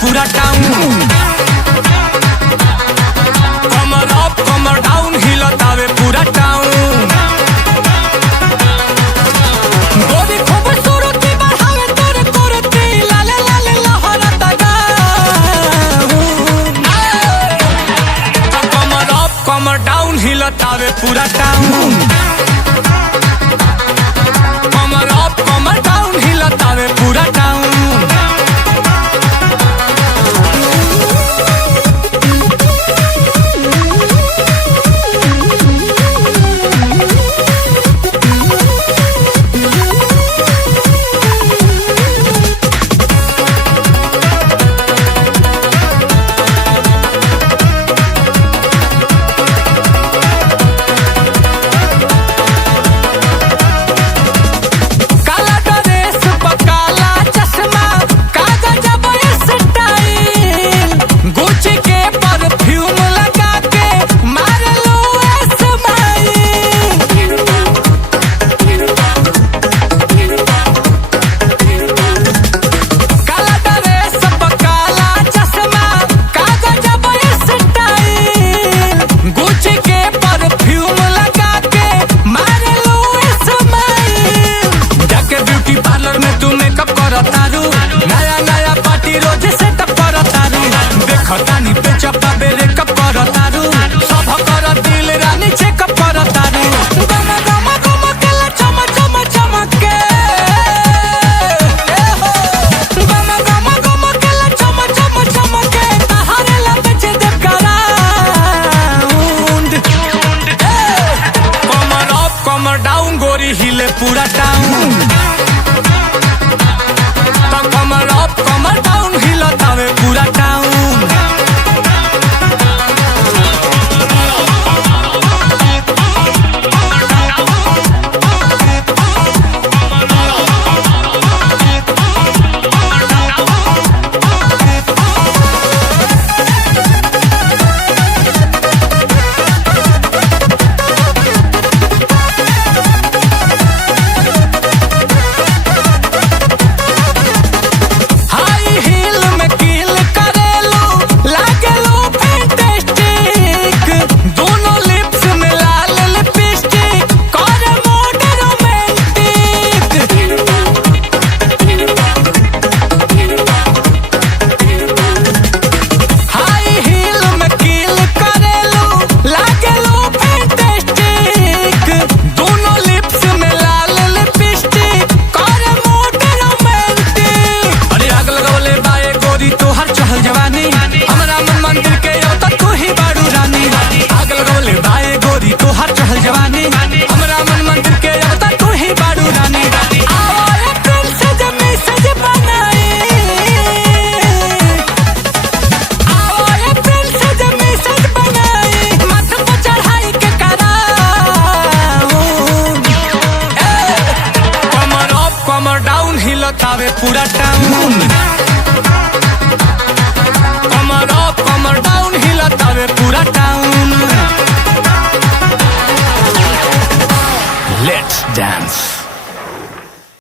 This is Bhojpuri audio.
पूरा टाउन। कमर अप कमर डाउन हिलतावे पूरा टाउन। गोरी खूबसूरती बढ़ावे तोरे कुर्ती लाले लाले लहरता गाउन। कमर अप कमर डाउन हिलतावे पूरा टाउन। कमर अप कमर डाउन हिलतावे पूरा टाउन। नया नया पार्टी रोज सेटअप करतारू। देखतानी पे चप्पा बेरे कप करतारू। सब कर दिल रानी चेकअप करतारू। गम गम गम केला चम चम चमके। गम गम गम केला चम चम चमके। तहारे ला बेचे देव ग्राउंड। कमर अप कमर डाउन गोरी हिले पूरा टाउन। कमर अप कमर डाउन हिलतावे पूरा टाउन। हिलतावे पूरा।